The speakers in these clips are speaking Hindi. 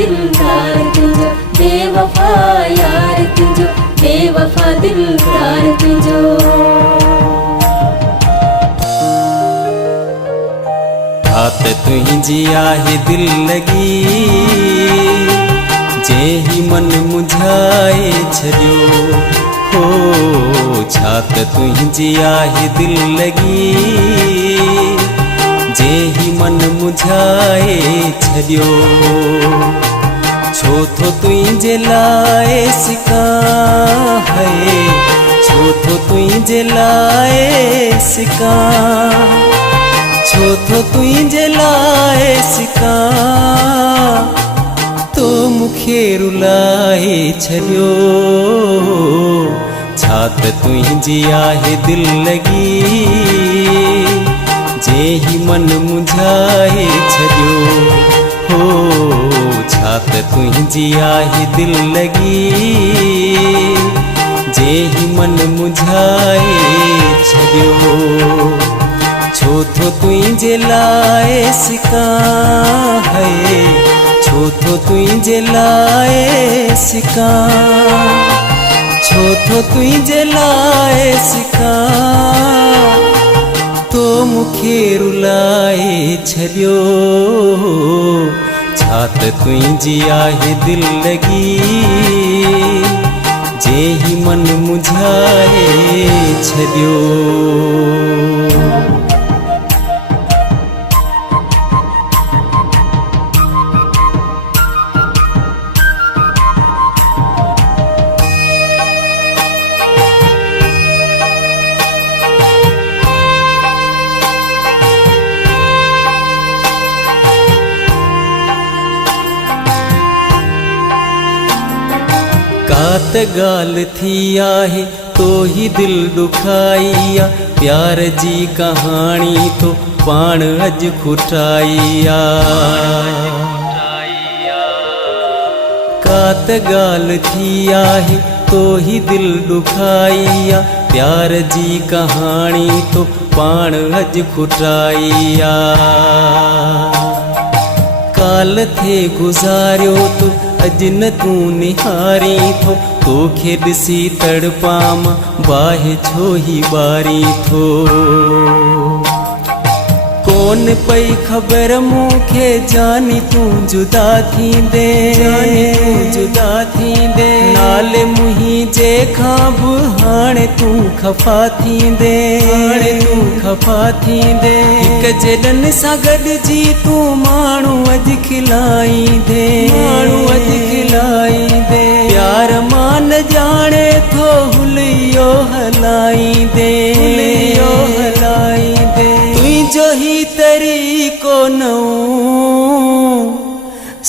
दिलदार तुझो, बेवफा यार तुझो, बेवफा दिलदार तुझो। ठात तुझी आहे दिल लगी, जे ही मन मुझाए छड़ियो हो। छात तुझी आहे दिल लगी, जे ही मन मुझाए छड़ियो। छो तो तुझे लाए सिका है, छो तो तुझे लाए सिका, छो तो तुझे लाए सिका, तो मुखे रुलाए छड़ियो। छात तुझी आहे दिल लगी, जे ही मन मुझाए छड़ियो हो। छात तुझी आहे दिल लगी, जे ही मन मुझाए छड़ियो। छो तो तुझे लाए सिका है, छो तो तुझे लाए सिका, छो तो तुझे लाए सिका, तो मुखे रुलाए छड़ियो। छात तुझी आहे दिल लगी, जे ही मन मुझाए छड़ियो। कात गाल थी आहे तो ही दिल दुखाइया, प्यार जी कहानी तो पाण अज खुटाइया। कात गाल थी आहे तो ही दिल दुखाइया, प्यार जी कहानी तो पाण अज खुटाइया। काल थे गुजारियो तो अज न तू निहारी थो, तोखे ॾिसी तड़पाम बाहि छो ही बारी थो। कोन पई ख़बर मूंखे जानी तू जुदा थींदे, जानी तू जुदा थींदे। नाले मुंहिंजे खां बि हाणे तू खफ़ा थींदे, हाणे तू खफ़ा थींदे। हिक जॾनि सां गॾिजी तू माण्हू अॼु खिलाईंदे, माण्हू अॼु खिलाईंदे। प्यार मां न ॼाणे थो हुलियो हलाईंदे, हुलियो हलाईंदे। तुंहिंजो ही तरीक़ो नओं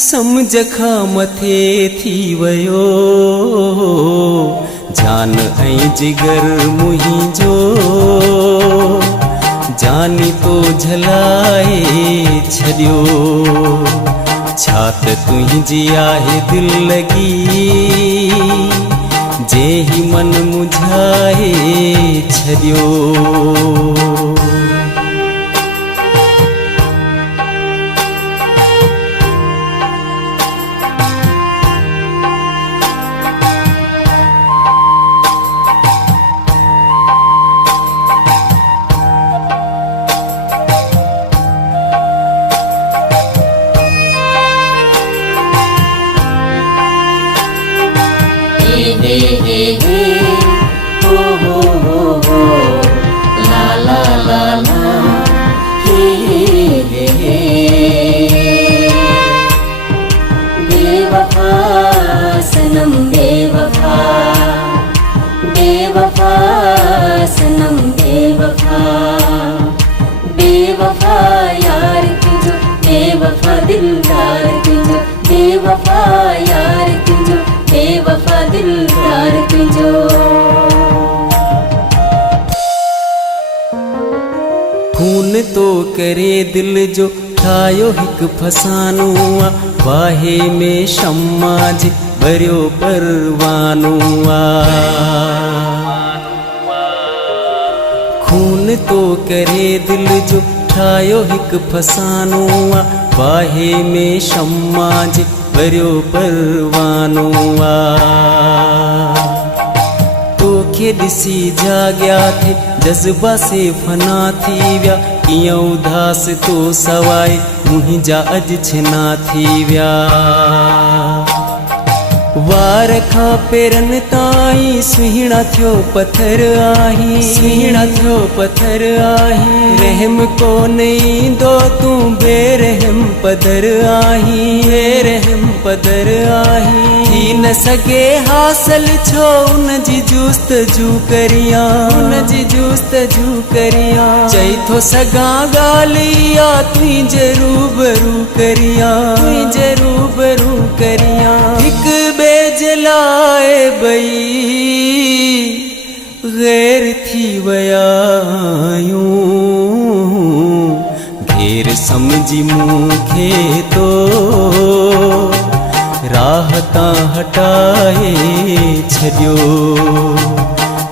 समझ खां मथे थी वियो। जान ऐं जिगर मुंहिंजो जानी तो झलाए छड़ियो। छात तुझी आहे दिल लगी, जे ही मन मुझाए छड़ियो। ला ला ला ला, बेवफा सनम बेवफा, बेवफा सनम बेवफा, बेवफा यार तुझो, बेवफा दिलदार तुझो, बेवफा यार तुझो, बेवफा दिलदार तुझो। खून तो करे दिल जो ठायो हिक फसानो आ, वाहे में शम्मा जे भरियो परवानो आ। खून तो करे दिल जो ठाहियो हिकु फसानो आहे, वाहे में शम्मा जे भरियो परवानो आ तोखे ॾिसी जाॻिया थे जज़्बा से फना थी विया कीअं उदास तो सवाइ मुंहिंजा अॼु छिना थी विया वार खां पेरनि ताईं सुहिणा थियो पत्थर आहीं सुहिणा थियो पत्थर आहीं रहम कोन ईंदो तूं बेरहम पदर आहीं बेरहम पदर आहीं थी न सघे हासिल छो उन जी जुस्तजू करियां उन जी जुस्तजू करियां चई थो सघां ॻाल्हि या तुंहिंजे रूबरू करियां तुंहिंजे रूबरू करियां हिकु ॿिए जे लाइ ॿई ग़ैर थी विया आहियूं घेर सम्झी मूंखे तो राह तां हटाए छॾियो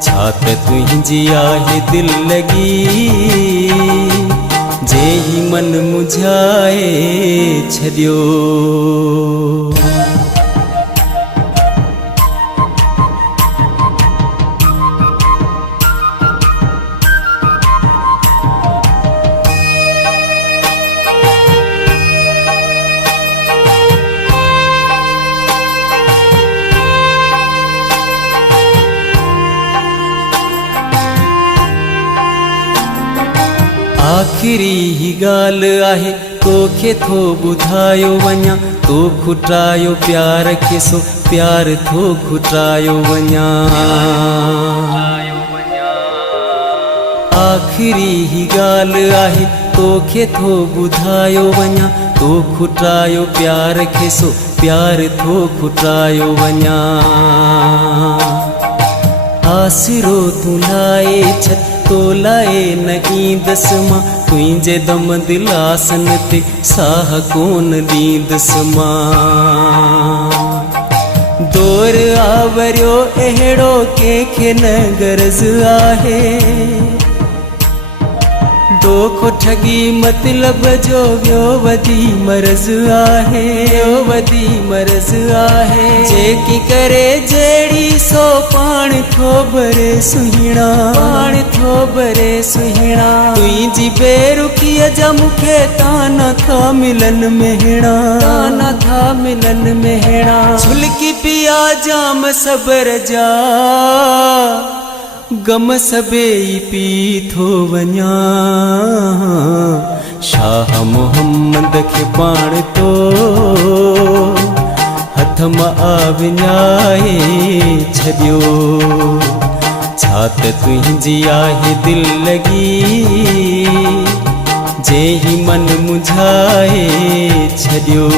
छा त तुंहिंजी आहे दिल लॻी जे ही मन मुझाए छॾियो आखिरी ही ॻाल्हि आहे तोखे थो ॿुधायो वञा तो खुटायो प्यार खे सो प्यार थो खुटायो वञा आखिरी ही ॻाल्हि आहे तोखे थो ॿुधायो वञा तो खुटायो प्यार खे सो प्यार थो खुटायो वञा आसिरो तूं लाए छॾ तो लाए न ईंदसि मां तुंहिंजे दम दिलासन ते साह कोन ॾींदसि मां दौर आवरियो अहिड़ो कंहिंखे न गरज आहे दोखो ठगी मतलब जो वियो वधी मरज़ आहे वियो वधी मरज़ आहे जेकी करे जहिड़ी सो पाण थो भरे सुहिणा पाण थो भरे सुहिणा तुंहिंजी बेरुखीअ जा मूंखे ताना था मिलन मेहणा ताना था मिलन मेहणा छुलकी पिया जाम सबर जा गम सबेई पी थो वञा शाह मोहम्मद खे पाण तो हथ मां विञाए छॾियो छा त तुंहिंजी आहे दिल लॻी जे ही मन मुझाए छॾियो